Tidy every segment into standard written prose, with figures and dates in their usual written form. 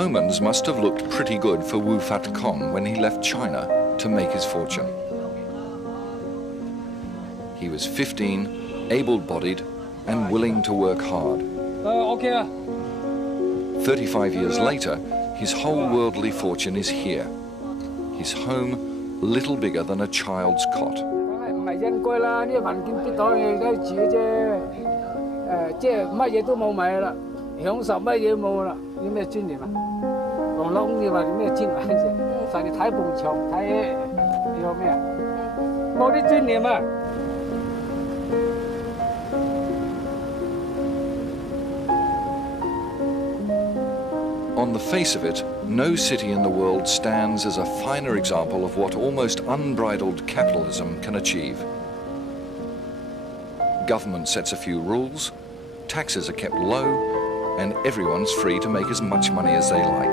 omens must have looked pretty good for Wu Fat Kong when he left China to make his fortune. He was 15, able-bodied, and willing to work hard. 35 years later, his whole worldly fortune is here. His home, little bigger than a child's cot. On the face of it, no city in the world stands as a finer example of what almost unbridled capitalism can achieve. Government sets a few rules, taxes are kept low, and everyone's free to make as much money as they like.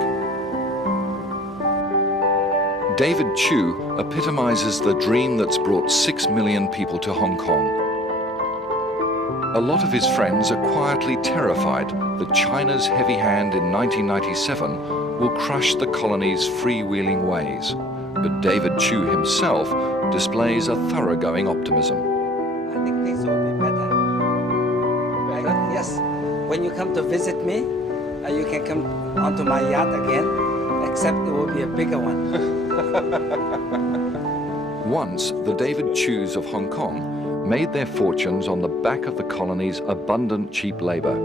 David Chu epitomizes the dream that's brought 6 million people to Hong Kong. A lot of his friends are quietly terrified that China's heavy hand in 1997 will crush the colony's freewheeling ways. But David Chu himself displays a thoroughgoing optimism. I think things will be better. Yes, when you come to visit me, you can come onto my yacht again, except it will be a bigger one. Once, the David Chus of Hong Kong made their fortunes on the back of the colony's abundant cheap labor,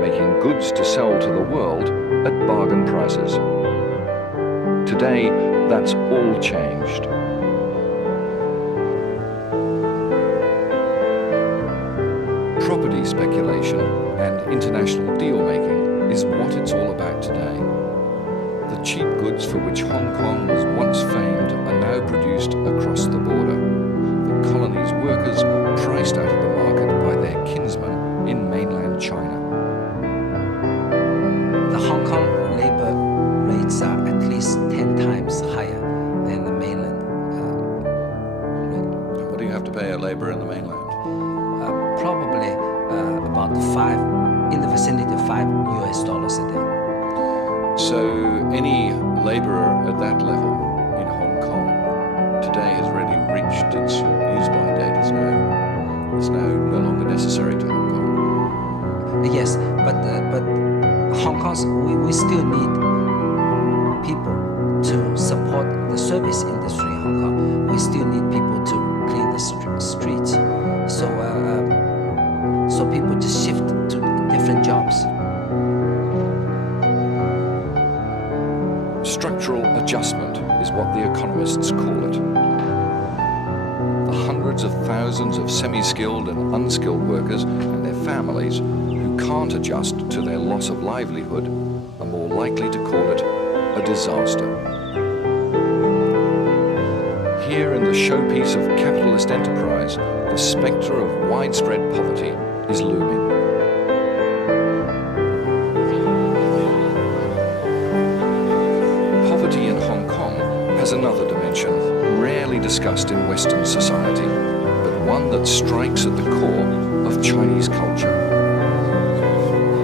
making goods to sell to the world at bargain prices. Today, that's all changed. Property speculation and international deal-making is what it's all about today. The cheap goods for which Hong Kong was once famed are now produced across the border. The colony's workers priced out of the market by their kinsmen in mainland China. The Hong Kong labor rates are at least 10 times higher than the mainland rate. What do you have to pay a labor in the mainland? Probably about in the vicinity of $5 US a day. So any laborer at that level in Hong Kong today has really reached its use-by date. It's now no longer necessary to Hong Kong. Yes, but Hong Kong, we still need people to support the service industry in Hong Kong. We still need people to clean the streets. So people just shift to different jobs. Structural adjustment is what the economists call it. The hundreds of thousands of semi-skilled and unskilled workers and their families who can't adjust to their loss of livelihood are more likely to call it a disaster. Here in the showpiece of capitalist enterprise, the spectre of widespread poverty is looming. Poverty in Hong Kong has another dimension, rarely discussed in Western society, but one that strikes at the core of Chinese culture.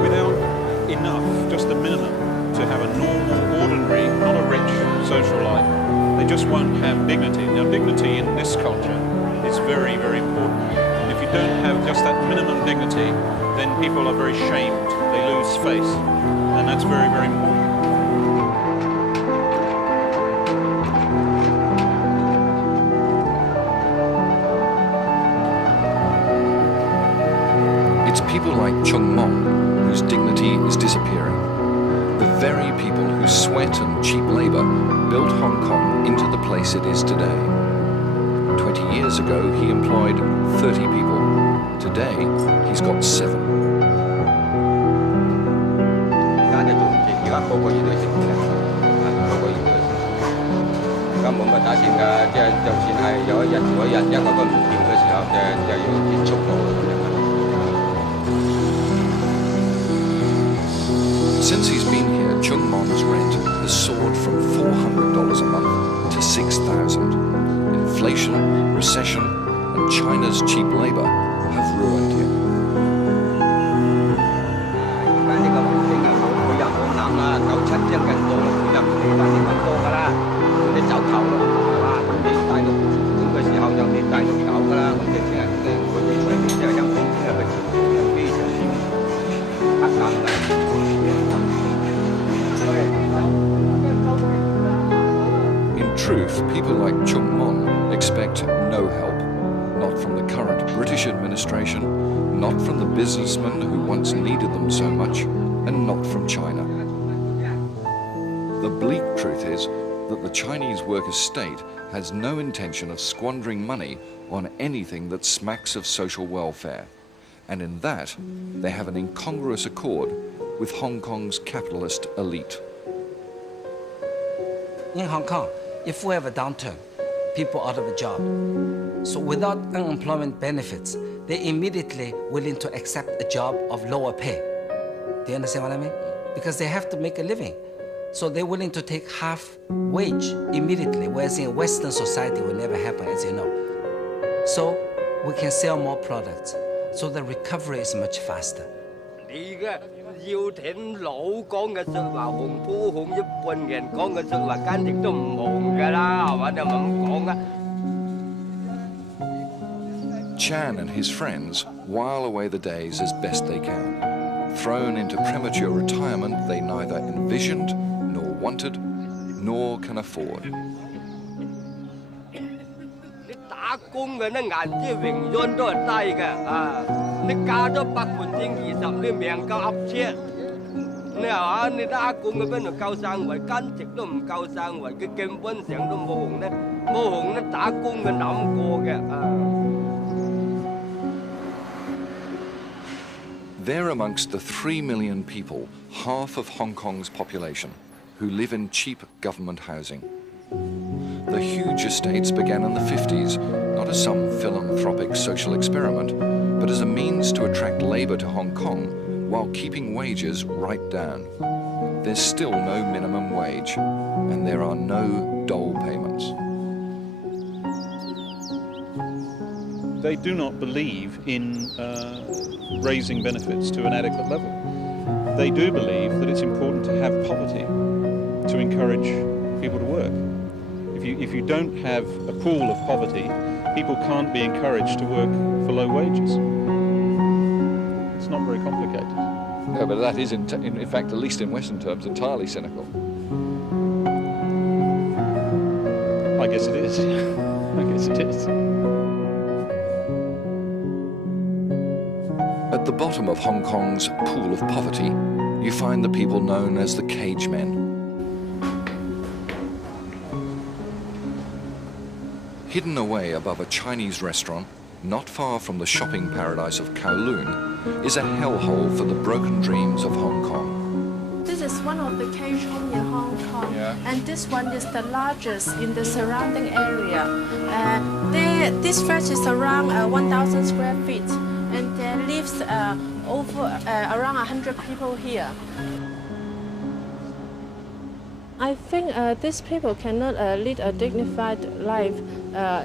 Without enough, just the minimum, to have a normal, ordinary, not a rich social life, they just won't have dignity. Now, dignity in this culture is very, very important. And if you don't have just that minimum dignity, then people are very shamed, they lose face, and that's very, very important. It's people like Chung Mong whose dignity is disappearing. The very people whose sweat and cheap labor built Hong Kong into the place it is today. 20 years ago, he employed 30 people. Today, he's got 7. Since he's been here, Chung Mong's rent has soared from $400 a month to $6,000. Inflation, recession, and China's cheap labor have ruined him. truth, people like Chung Mon expect no help. Not from the current British administration, not from the businessmen who once needed them so much, and not from China. The bleak truth is that the Chinese workers' state has no intention of squandering money on anything that smacks of social welfare. And in that, they have an incongruous accord with Hong Kong's capitalist elite. In Hong Kong, if we have a downturn, people out of a job. So without unemployment benefits, they're immediately willing to accept a job of lower pay. Do you understand what I mean? Because they have to make a living. So they're willing to take half wage immediately, whereas in Western society it will never happen, as you know. So we can sell more products. So the recovery is much faster. 你嘅要挺佬講嘅説話，紅鋪紅一半人講嘅説話，簡直都唔紅㗎啦，係嘛？你係咪咁講啊？ Chan and his friends while away the days as best they can. Thrown into premature retirement they neither envisioned, nor wanted, nor can afford. 你打工嘅咧，顏值永遠都係低嘅啊！你加咗20%，你命夠噏車。你係嘛？你打工嘅邊度夠生活？簡直都唔夠生活，佢根本上都冇紅咧，冇紅咧打工嘅諗過嘅啊！ They're amongst the 3 million people, half of Hong Kong's population, who live in cheap government housing. The huge estates began in the 50s, not as some philanthropic social experiment, but as a means to attract labour to Hong Kong while keeping wages right down. There's still no minimum wage, and there are no dole payments. They do not believe in raising benefits to an adequate level. They do believe that it's important to have poverty to encourage people to work. If you don't have a pool of poverty, people can't be encouraged to work for low wages. It's not very complicated. No, but that is, in fact, at least in Western terms, entirely cynical. I guess it is. I guess it is. At the bottom of Hong Kong's pool of poverty, you find the people known as the cage men. Hidden away above a Chinese restaurant, not far from the shopping paradise of Kowloon, is a hellhole for the broken dreams of Hong Kong. This is one of the cage homes in Hong Kong, and this one is the largest in the surrounding area. This flat is around 1,000 square feet, and there lives around 100 people here. I think these people cannot lead a dignified life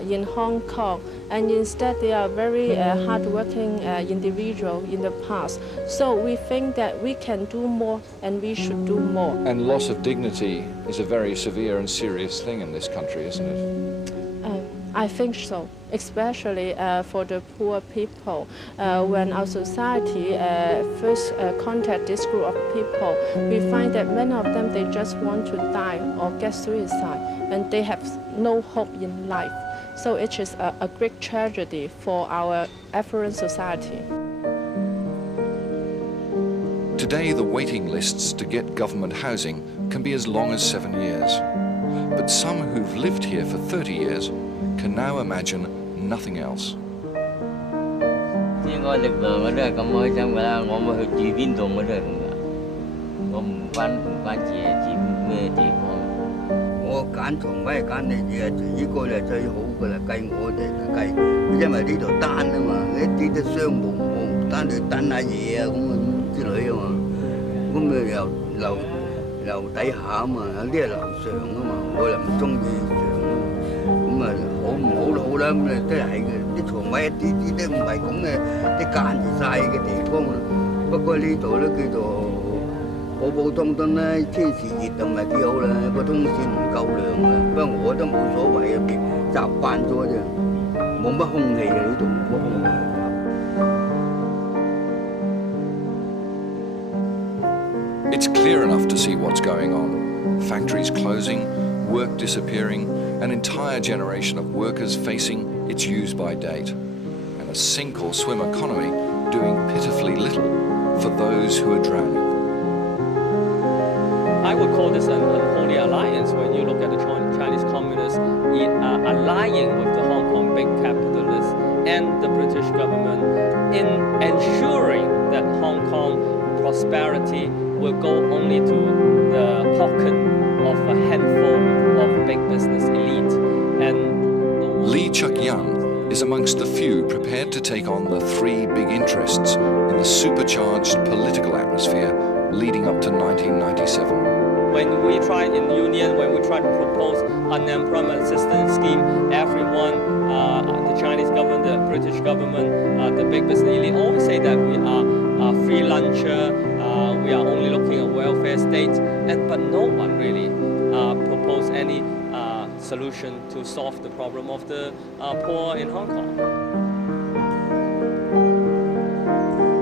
in Hong Kong, and instead they are very hardworking individuals in the past. So we think that we can do more and we should do more. And loss of dignity is a very severe and serious thing in this country, isn't it? I think so, especially for the poor people. When our society first contact this group of people, we find that many of them, they just want to die or get suicide, and they have no hope in life. So it is a great tragedy for our affluent society. Today, the waiting lists to get government housing can be as long as 7 years. But some who've lived here for 30 years can now imagine nothing else. It's clear enough to see what's going on. Factories closing, work disappearing, an entire generation of workers facing its use-by date, and a sink-or-swim economy doing pitifully little for those who are drowning. I would call this an unholy alliance when you look at the Chinese communists allying with the Hong Kong big capitalists and the British government in ensuring that Hong Kong prosperity will go only to the pocket of a handful of big business elite. And Lee Chuk-yan is amongst the few prepared to take on the three big interests in the supercharged political atmosphere leading up to 1997. When we try in union, when we try to propose unemployment assistance scheme, everyone, the Chinese government, the British government, the big business elite always say that we are free luncher, we are only looking at welfare state, but no one really proposed any solution to solve the problem of the poor in Hong Kong.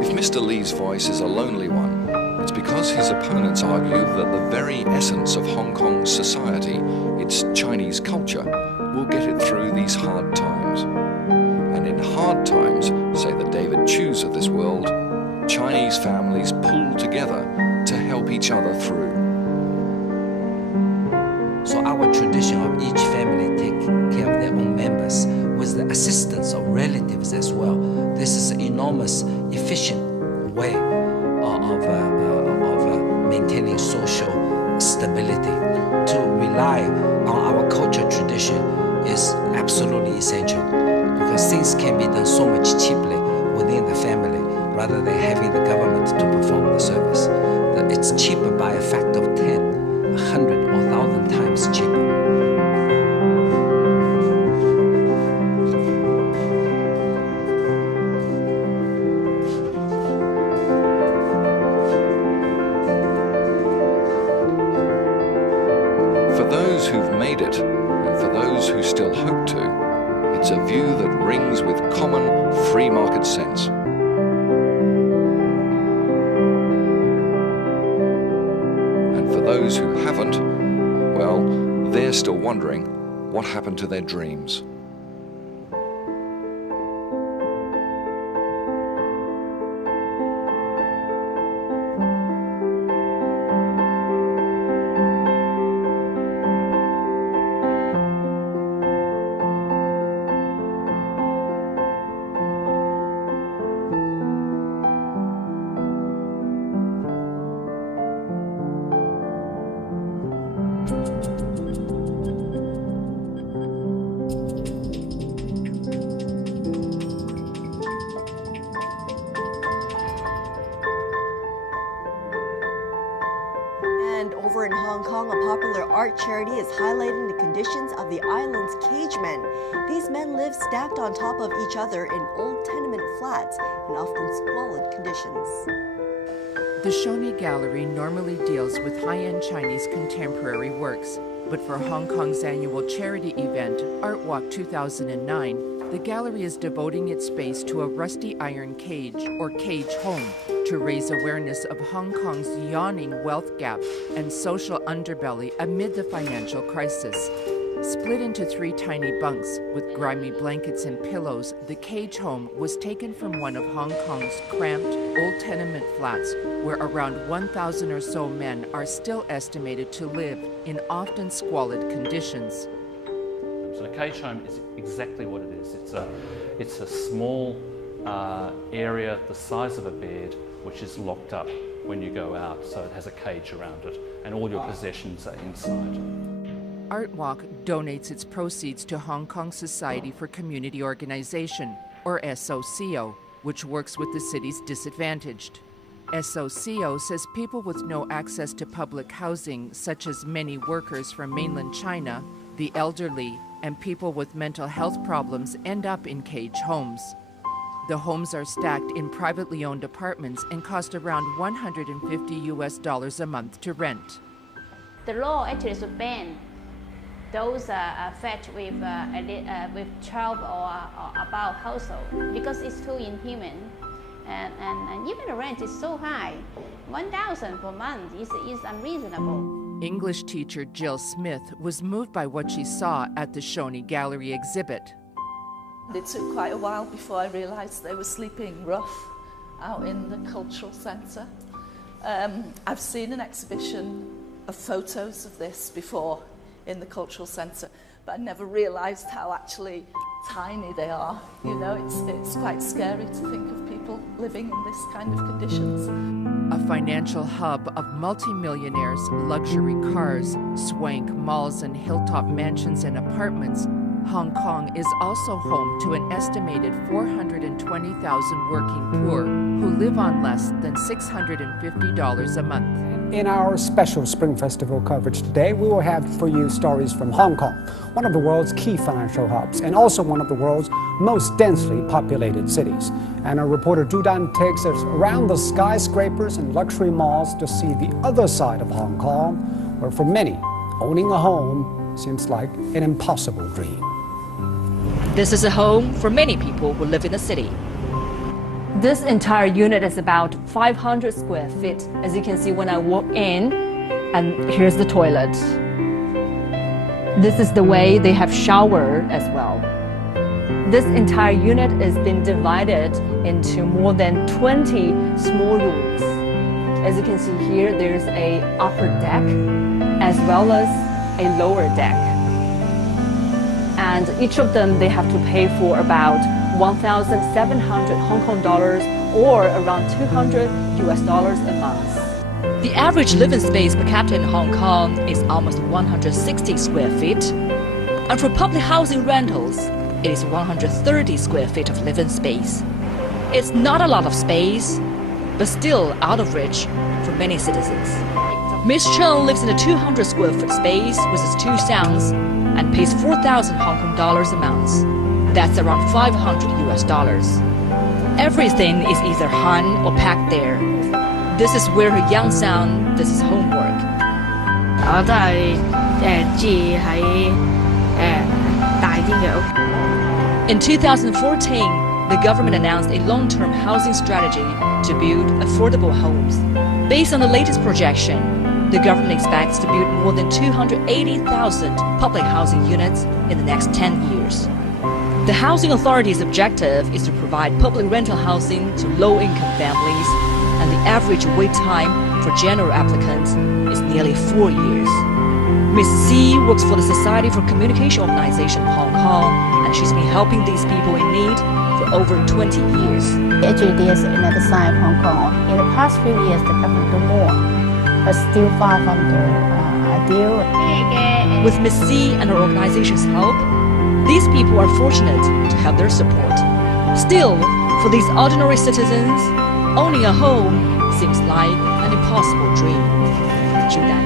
If Mr. Lee's voice is a lonely one, it's because his opponents argue that the very essence of Hong Kong's society, its Chinese culture, will get it through these hard times. And in hard times, say the David Chews of this world, Chinese families pull together to help each other through. So our tradition of each family take care of their own members with the assistance of relatives as well. This is an enormous, efficient way of maintaining social stability. To rely on our culture tradition is absolutely essential because things can be done so much cheaply within the family rather than having the government to perform the service. It's cheaper by a factor of 10, 100 or 1,000 times cheaper. For those who've made it, and for those who still hope to, it's a view that rings with common free market sense. And for those who haven't, well, they're still wondering what happened to their dreams. And over in Hong Kong, a popular art charity is highlighting the conditions of the island's cage men. These men live stacked on top of each other in old tenement flats in often squalid conditions. The Shoney Gallery normally deals with high-end Chinese contemporary works, but for Hong Kong's annual charity event, Art Walk 2009, the gallery is devoting its space to a rusty iron cage, or cage home, to raise awareness of Hong Kong's yawning wealth gap and social underbelly amid the financial crisis. Split into 3 tiny bunks with grimy blankets and pillows, the cage home was taken from one of Hong Kong's cramped, old tenement flats, where around 1,000 or so men are still estimated to live in often squalid conditions. So a cage home is exactly what it is. It's a small area the size of a bed which is locked up when you go out, so it has a cage around it and all your possessions are inside. Art Walk donates its proceeds to Hong Kong Society for Community Organization, or SOCO, which works with the city's disadvantaged. SOCO says people with no access to public housing, such as many workers from mainland China, the elderly, and people with mental health problems end up in cage homes. The homes are stacked in privately owned apartments and cost around $150 a month to rent. The law actually should ban those flat with 12 or above household because it's too inhuman. And even the rent is so high, 1,000 per month is unreasonable. English teacher Jill Smith was moved by what she saw at the Shoney Gallery exhibit. It took quite a while before I realised they were sleeping rough out in the cultural centre. I've seen an exhibition of photos of this before in the cultural centre, but I never realised how actually tiny they are. You know, it's quite scary to think of people living in this kind of conditions. A financial hub of multimillionaires, luxury cars, swank malls and hilltop mansions and apartments, Hong Kong is also home to an estimated 420,000 working poor who live on less than $650 a month. In our special Spring Festival coverage today, we will have for you stories from Hong Kong, one of the world's key financial hubs and also one of the world's most densely populated cities. And our reporter Du Dan takes us around the skyscrapers and luxury malls to see the other side of Hong Kong, where for many, owning a home seems like an impossible dream. This is a home for many people who live in the city. This entire unit is about 500 square feet. As you can see when I walk in, and here's the toilet. This is the way they have showered as well. This entire unit has been divided into more than 20 small rooms. As you can see here, there's an upper deck as well as a lower deck. And each of them, they have to pay for about 1,700 Hong Kong dollars or around $200 a month. The average living space per capita in Hong Kong is almost 160 square feet. And for public housing rentals, it is 130 square feet of living space. It's not a lot of space, but still out of reach for many citizens. Ms. Chen lives in a 200 square foot space with his two sons and pays 4,000 Hong Kong dollars a month. That's around $500. Everything is either hung or packed there. This is where her young son does his homework. In 2014, the government announced a long-term housing strategy to build affordable homes. Based on the latest projection, the government expects to build more than 280,000 public housing units in the next 10 years. The Housing Authority's objective is to provide public rental housing to low-income families, and the average wait time for general applicants is nearly 4 years. Ms. C works for the Society for Communication Organization of Hong Kong, and she's been helping these people in need for over 20 years. Actually, there's another side of Hong Kong. In the past few years, the government do more, but still far from the ideal. With Ms. C and her organization's help, these people are fortunate to have their support. Still, for these ordinary citizens, owning a home seems like an impossible dream. 朱丹